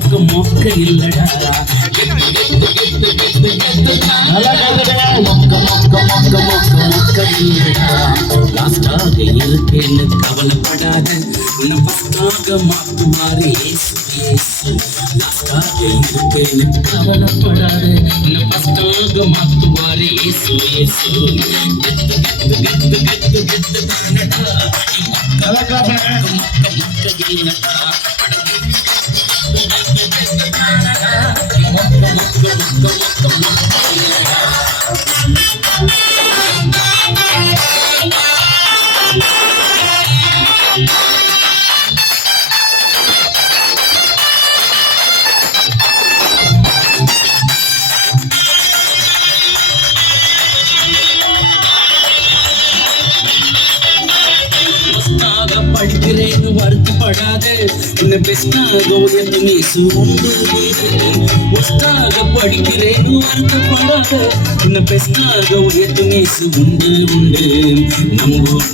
மொக்க இல்லடா மொக்க இல்லடா லாஸ்டாக இருக்கேன்னு கவலைப்படாத உன்னை ஃபஸ்டாக மாத்துவாரு இயேசு லாஸ்டாக இருக்கேன்னு கவலைப்படாத உன்னை ஃபஸ்டாக மாத்துவாரு இயேசு கெத்து தானடா மொக்க இல்லடா படிக்கிறேன்னு வருத்தப்படாத உன்னை பெஸ்டாக உயர்ந்து நீசு உண்டு ஒஸ்டாக படிக்கிறேன்னு வருத்தப்படாத உன்னை பெஸ்டாக உயர்ந்து நீசு உண்டு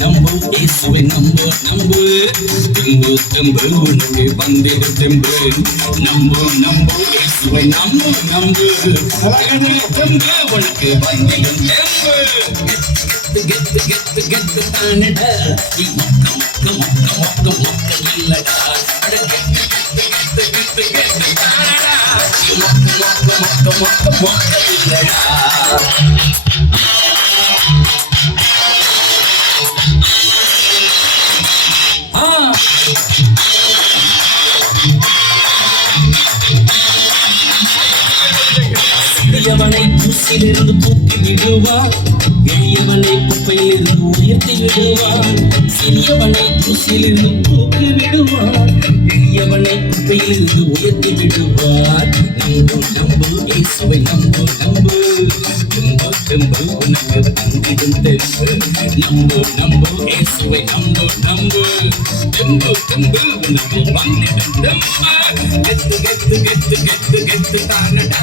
நம்பு இயேசுவை நம்பு தெம்பு உனக்கு வந்திடு தெம்பு நம்பு இயேசுவை நம்பு தெம்பு உனக்கு வந்திடும் தெம்பு கெத்து தானடா மொக்க இல்லடா மொக்க இல்லடா சிறியவனை குசிலிருந்து தூக்கி விடுவார் எளியவனை குப்பையிலிருந்து உயர்த்தி விடுவார் சிறியவனை குசிலிருந்து தூக்கி விடுவார் எளியவனை குப்பையிலிருந்து உயர்த்தி விடுவார் நம்பு இயேசுவை நம்பு உனக்கு தந்திடும் தெம்பு நம்பு இயேசுவை நம்பு தெம்பு உனக்கு வந்திடும் தெம்பு கெத்து தானடா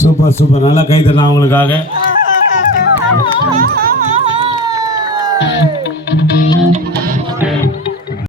சூப்பர் நல்லா கை தரலாம் அவங்களுக்காக.